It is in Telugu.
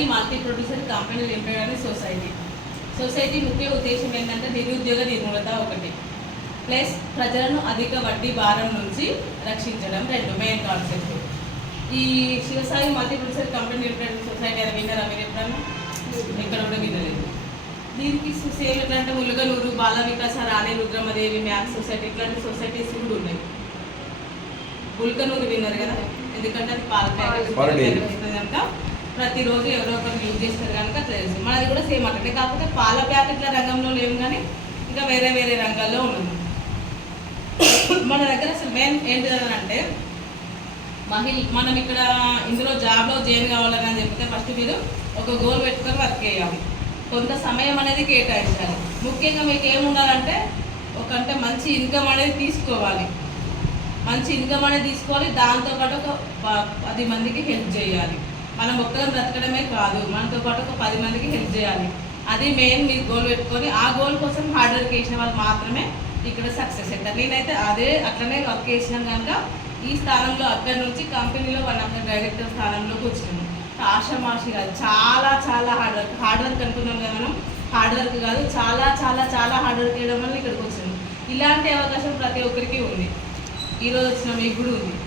Shivasai multi producer company limited అనే సొసైటీ ముఖ్య ఉద్దేశం ఏంటంటే నిరుద్యోగ నిర్మూలత ఒకటి, ప్లస్ ప్రజలను అధిక వడ్డీ భారం నుంచి రక్షించడం రెండు మెయిన్ కాన్సెప్ట్. ఈ Shivasai multi producer company limited society అని విన్నారా మీరు ఎప్పుడన్నా? ఎక్కడ కూడా వినలేదు. దీనికి సేమ్ ఎట్లా అంటే ములుగనూరు, బాల వికాస, రాణి రుద్రమదేవి, మ్యాథ్స్ సొసైటీ ఇట్లాంటి సొసైటీస్ కూడా ఉన్నాయి. ములుగనూరు విన్నారు కదా, ఎందుకంటే అది పాల ప్యాకెట్ కనుక ప్రతిరోజు ఎవరో ఒకరు యూజ్ చేస్తారు కనుక తెలుసు. మనది కూడా సేమ్ అంటే కాకపోతే పాల ప్యాకెట్ల రంగంలో లేవు కానీ ఇంకా వేరే వేరే రంగాల్లో ఉన్నాము. మన దగ్గర అసలు మెయిన్ ఏంటిదంటే మనం ఇక్కడ ఇందులో జాబ్లో జాయిన్ కావాలని చెప్తే ఫస్ట్ మీరు ఒక గోల్ పెట్టుకొని వర్క్ చేయాలి, కొంత సమయం అనేది కేటాయించాలి. ముఖ్యంగా మీకు ఏముండాలంటే అంటే మంచి ఇన్కమ్ అనేది తీసుకోవాలి, దాంతోపాటు ఒక 10 మందికి హెల్ప్ చేయాలి. మనం ఒక్కరం బ్రతకడమే కాదు, మనతో పాటు ఒక 10 మందికి హెల్ప్ చేయాలి. అది మెయిన్ మీరు గోల్ పెట్టుకొని ఆ గోల్ కోసం హార్డ్ వర్క్ చేసిన వాళ్ళు మాత్రమే ఇక్కడ సక్సెస్ అవుతారు. నేనైతే అట్లనే వర్క్ చేసినాను కనుక ఈ స్థానంలో అక్కడి నుంచి కంపెనీలో 1 ఆఫ్ ద డైరెక్టర్ స్థానంలోకి వచ్చినాము. ఆషామాషి కాదు, చాలా చాలా హార్డ్ వర్క్ అనుకున్నాం కదా మనం, హార్డ్ వర్క్ కాదు, చాలా చాలా చాలా హార్డ్ వర్క్ చేయడం వల్ల ఇక్కడికి వచ్చినాము. ఇలాంటి అవకాశం ప్రతి ఒక్కరికి ఉంది, ఈరోజు వచ్చిన మీకు కూడా ఉంది.